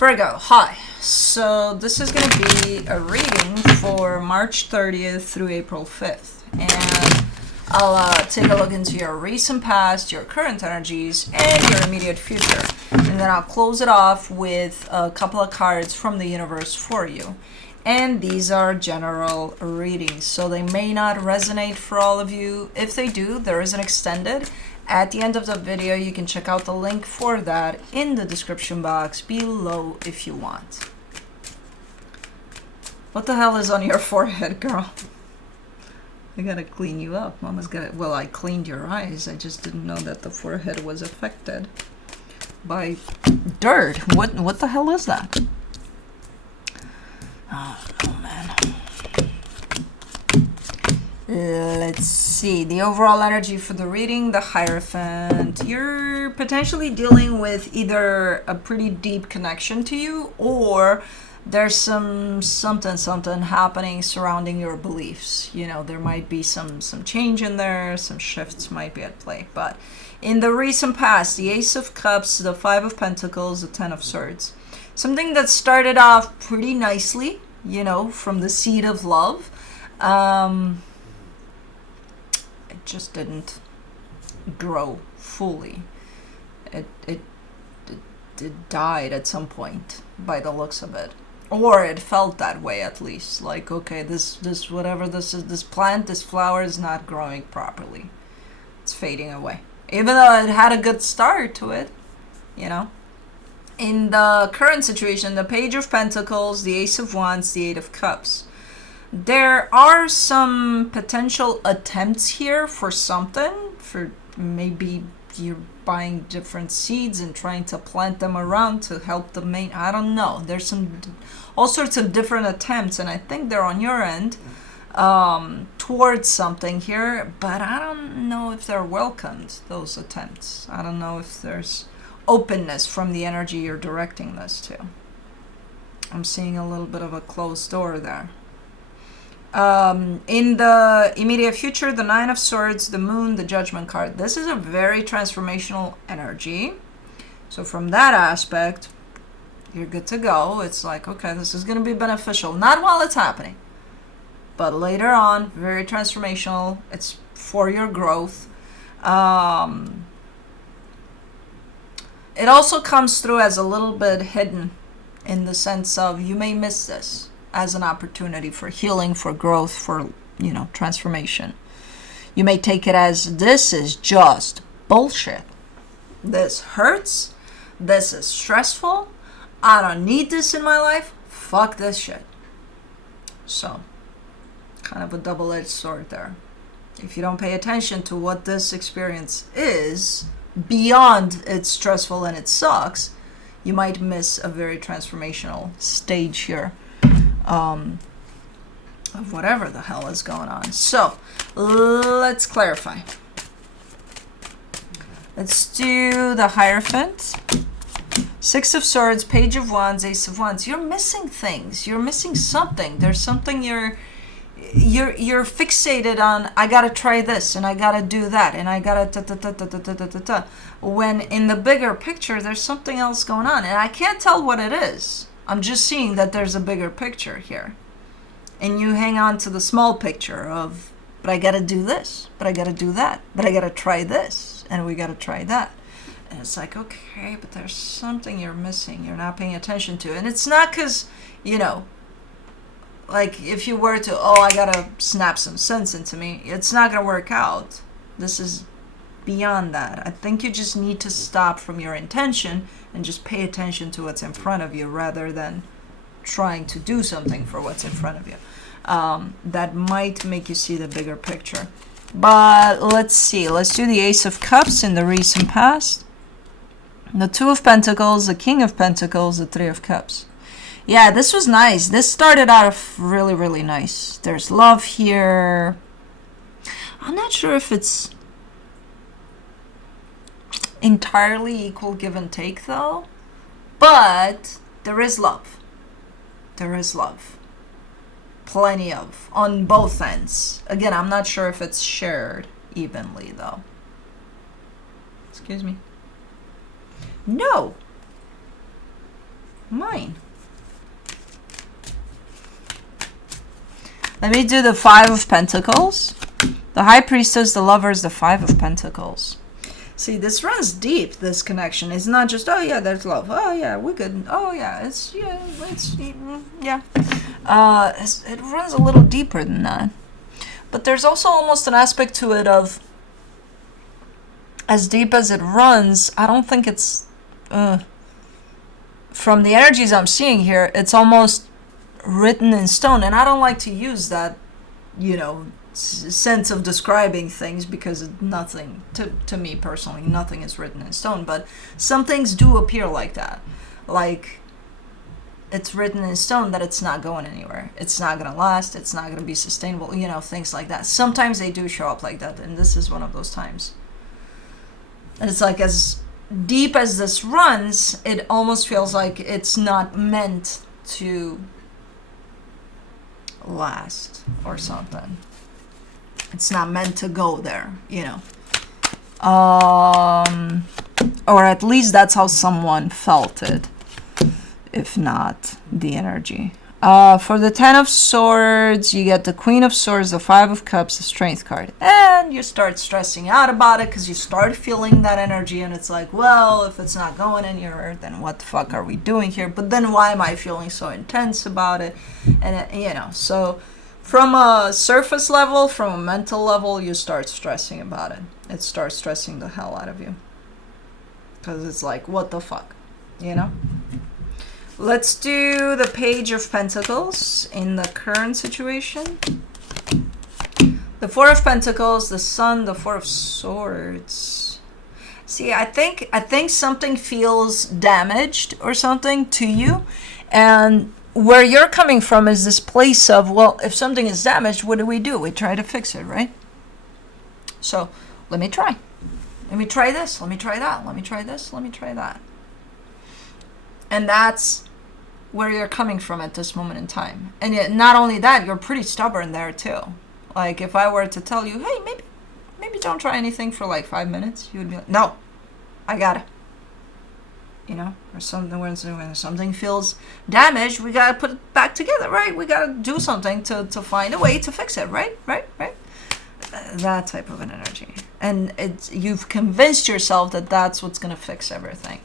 Virgo, hi. So this is going to be a reading for March 30th through April 5th. And I'll take a look into your recent past, your current energies, and your immediate future. And then I'll close it off with a couple of cards from the universe for you. And these are general readings, so they may not resonate for all of you. If they do, there is an extended. At the end of the video, you can check out the link for that in the description box below if you want. What the hell is on your forehead, girl? I gotta clean you up. Mama's gotta... Well, I cleaned your eyes. I just didn't know that the forehead was affected by dirt. What the hell is that? Oh, no, man. Let's see. The overall energy for the reading, the Hierophant. You're potentially dealing with either a pretty deep connection to you, or there's something happening surrounding your beliefs. You know, there might be some change in there, some shifts might be at play. But in the recent past, the Ace of Cups, the Five of Pentacles, the Ten of Swords. Something that started off pretty nicely, you know, from the seed of love. It just didn't grow fully. It died at some point by the looks of it. Or it felt that way, at least. Like, okay, this whatever this is, this plant, this flower is not growing properly. It's fading away. Even though it had a good start to it, you know. In the current situation, the Page of Pentacles, the Ace of Wands, the Eight of Cups. There are some potential attempts here for something, for maybe you're buying different seeds and trying to plant them around to help the main, I don't know. There's all sorts of different attempts, and I think they're on your end towards something here, but I don't know if they're welcomed, those attempts. I don't know if there's openness from the energy you're directing this to. I'm seeing a little bit of a closed door there. In the immediate future, the Nine of Swords, the Moon, the Judgment card. This is a very transformational energy. So from that aspect, you're good to go. It's like, okay, this is going to be beneficial. Not while it's happening, but later on, very transformational. It's for your growth. It also comes through as a little bit hidden in the sense of you may miss this as an opportunity for healing, for growth, for, you know, transformation. You may take it as this is just bullshit. This hurts. This is stressful. I don't need this in my life. Fuck this shit. So, kind of a double-edged sword there. If you don't pay attention to what this experience is, beyond it's stressful and it sucks, you might miss a very transformational stage here. Of whatever the hell is going on. So, let's clarify. Let's do the Hierophant. Six of Swords, Page of Wands, Ace of Wands. You're missing things. You're missing something. There's something you're fixated on. I gotta try this, and I gotta do that, and I gotta when in the bigger picture, there's something else going on, and I can't tell what it is. I'm just seeing that there's a bigger picture here. And you hang on to the small picture of, but I got to do this, but I got to do that, but I got to try this, and we got to try that. And it's like, okay, but there's something you're missing. You're not paying attention to. And it's not because, you know, like if you were to, oh, I got to snap some sense into me, it's not going to work out. This is beyond that. I think you just need to stop from your intention and just pay attention to what's in front of you rather than trying to do something for what's in front of you. That might make you see the bigger picture. But let's see. Let's do the Ace of Cups in the recent past. The Two of Pentacles, the King of Pentacles, the Three of Cups. Yeah, this was nice. This started out really, really nice. There's love here. I'm not sure if it's entirely equal give and take though, but there is love. There is love. Plenty of, on both ends. Again, I'm not sure if it's shared evenly though. Excuse me. No. mine. Let me do the Five of Pentacles. The High Priestess, the Lovers, the Five of Pentacles. See, this runs deep, this connection. It's not just, oh yeah, there's love. Oh yeah, we're good. Oh yeah, yeah. It runs a little deeper than that. But there's also almost an aspect to it of, as deep as it runs, I don't think it's, from the energies I'm seeing here, it's almost written in stone. And I don't like to use that, you know, sense of describing things, because nothing, to me personally, nothing is written in stone. But some things do appear like that. Like, it's written in stone that it's not going anywhere. It's not going to last. It's not going to be sustainable. You know, things like that. Sometimes they do show up like that. And this is one of those times. And it's like, as deep as this runs, it almost feels like it's not meant to last or something. It's not meant to go there, you know. Or at least that's how someone felt it, if not the energy. For the Ten of Swords, you get the Queen of Swords, the Five of Cups, the Strength card. And you start stressing out about it because you start feeling that energy. And it's like, well, if it's not going anywhere, then what the fuck are we doing here? But then why am I feeling so intense about it? And, you know, so from a surface level, from a mental level, you start stressing about it. It starts stressing the hell out of you. Because it's like, what the fuck? You know? Let's do the Page of Pentacles in the current situation. The Four of Pentacles, the Sun, the Four of Swords. See, I think something feels damaged or something to you. And where you're coming from is this place of, well, if something is damaged, what do? We try to fix it, right? So, let me try. Let me try this. Let me try that. Let me try this. Let me try that. And that's where you're coming from at this moment in time. And yet, not only that, you're pretty stubborn there too. Like, if I were to tell you, hey, maybe don't try anything for like 5 minutes, you would be like, no, I gotta. You know, or something, when something feels damaged, we gotta put it back together, right? We gotta do something to find a way to fix it, right? That type of an energy. And you've convinced yourself that that's what's gonna fix everything.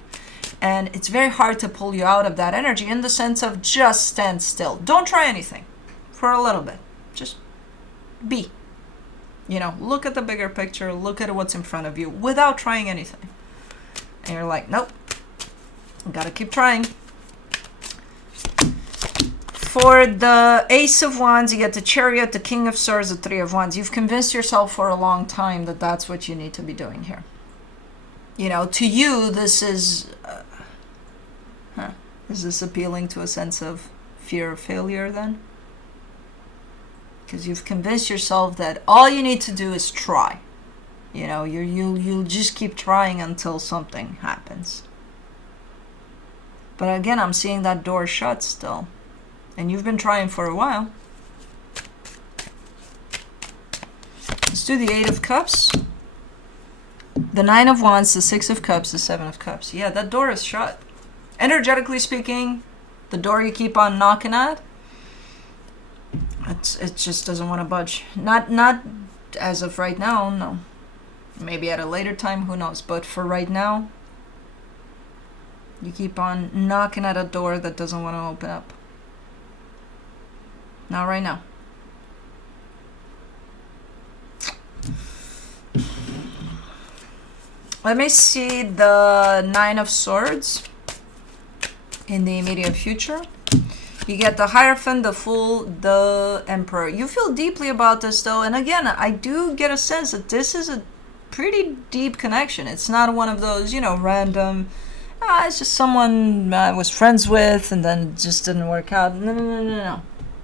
And it's very hard to pull you out of that energy, in the sense of just stand still. Don't try anything for a little bit. Just be. You know, look at the bigger picture. Look at what's in front of you without trying anything. And you're like, nope. Gotta keep trying. For the Ace of Wands, you get the Chariot, the King of Swords, the Three of Wands. You've convinced yourself for a long time that that's what you need to be doing here. You know, to you, this is... Is this appealing to a sense of fear of failure then? Because you've convinced yourself that all you need to do is try. You know, you'll just keep trying until something happens. But again, I'm seeing that door shut still. And you've been trying for a while. Let's do the Eight of Cups. The Nine of Wands, the Six of Cups, the Seven of Cups. Yeah, that door is shut. Energetically speaking, the door you keep on knocking at, it just doesn't want to budge. Not as of right now, no. Maybe at a later time, who knows. But for right now, you keep on knocking at a door that doesn't want to open up. Not right now. Let me see the Nine of Swords in the immediate future. You get the Hierophant, the Fool, the Emperor. You feel deeply about this though, and again, I do get a sense that this is a pretty deep connection. It's not one of those, you know, random, it's just someone I was friends with and then it just didn't work out. No.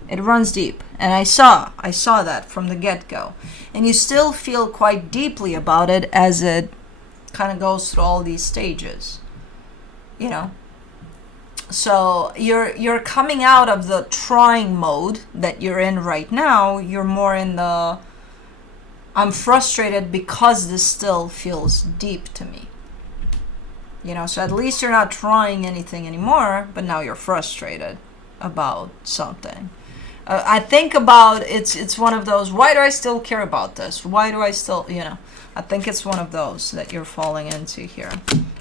It runs deep, and I saw that from the get-go. And you still feel quite deeply about it as it kind of goes through all these stages, you know. So you're coming out of the trying mode that you're in right now. You're more in the, I'm frustrated because this still feels deep to me. You know, so at least you're not trying anything anymore, but now you're frustrated about something. I think about it's one of those, why do I still care about this? Why do I still, you know, I think it's one of those that you're falling into here.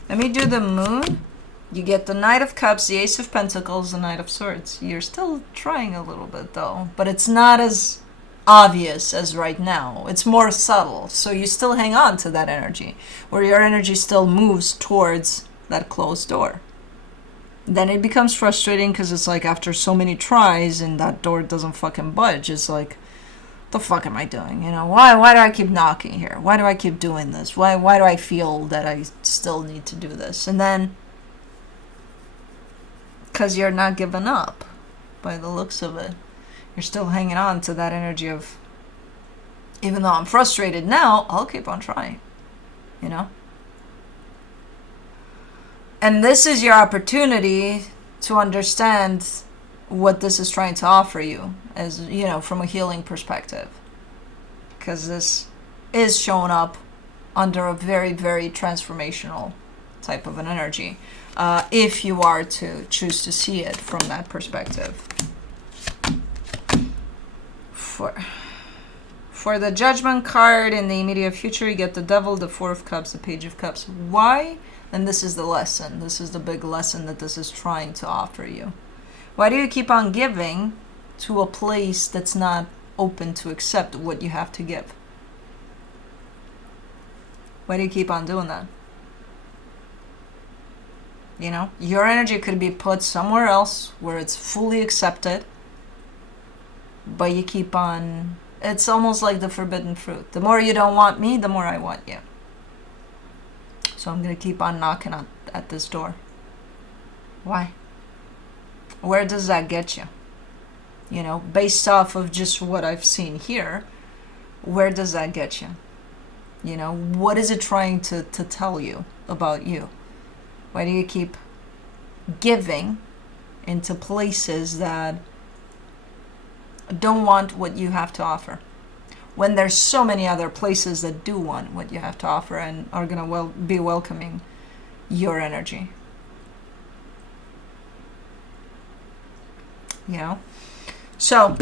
Let me do the moon. You get the Knight of Cups, the Ace of Pentacles, the Knight of Swords. You're still trying a little bit though, but it's not as obvious as right now. It's more subtle. So you still hang on to that energy, where your energy still moves towards that closed door. Then it becomes frustrating because it's like after so many tries and that door doesn't fucking budge, it's like, the fuck am I doing? You know, why do I keep knocking here? Why do I keep doing this? Why do I feel that I still need to do this? And then, because you're not giving up by the looks of it. You're still hanging on to that energy of, even though I'm frustrated now, I'll keep on trying, you know? And this is your opportunity to understand what this is trying to offer you, as, you know, from a healing perspective. Because this is showing up under a very, very transformational type of an energy, if you are to choose to see it from that perspective. For the Judgment card in the immediate future, you get the Devil, the Four of Cups, the Page of Cups. Why? And this is the lesson. This is the big lesson that this is trying to offer you. Why do you keep on giving to a place that's not open to accept what you have to give? Why do you keep on doing that? You know, your energy could be put somewhere else where it's fully accepted, but you keep on, it's almost like the forbidden fruit. The more you don't want me, the more I want you. So I'm going to keep on knocking at this door. Why? Where does that get you? You know, based off of just what I've seen here, where does that get you? You know, what is it trying to tell you about you? Why do you keep giving into places that don't want what you have to offer, when there's so many other places that do want what you have to offer and are going to be welcoming your energy? You know? So,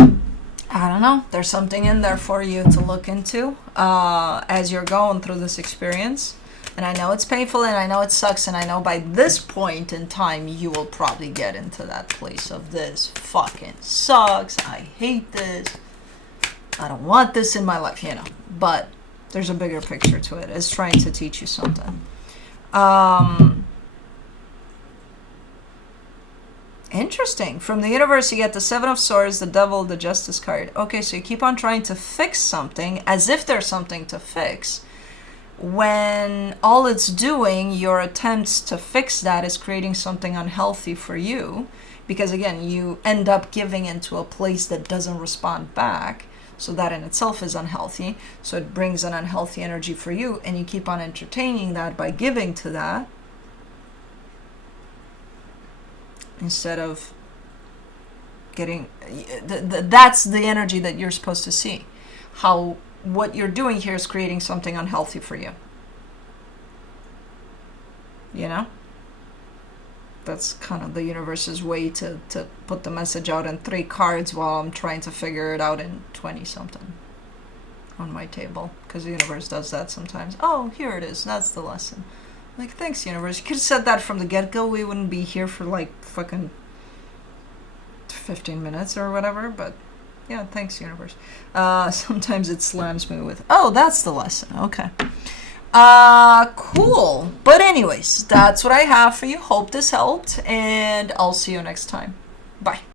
I don't know. There's something in there for you to look into as you're going through this experience. And I know it's painful, and I know it sucks, and I know by this point in time you will probably get into that place of, this fucking sucks, I hate this, I don't want this in my life, you know. But there's a bigger picture to it. It's trying to teach you something. Interesting. From the universe, you get the Seven of Swords, the Devil, the Justice card. Okay, so you keep on trying to fix something as if there's something to fix, when all it's doing, your attempts to fix that, is creating something unhealthy for you. Because again, you end up giving into a place that doesn't respond back. So that in itself is unhealthy. So it brings an unhealthy energy for you, and you keep on entertaining that by giving to that, instead of getting, that's the energy that you're supposed to see. How what you're doing here is creating something unhealthy for you. You know? That's kind of the universe's way to put the message out in 3 cards while I'm trying to figure it out in 20 something on my table. Because the universe does that sometimes. Oh, here it is. That's the lesson. Like, thanks, universe. You could have said that from the get-go. We wouldn't be here for like fucking 15 minutes or whatever, but yeah, thanks, universe. Sometimes it slams me with, oh, that's the lesson. Okay. Cool. But anyways, that's what I have for you. Hope this helped, and I'll see you next time. Bye.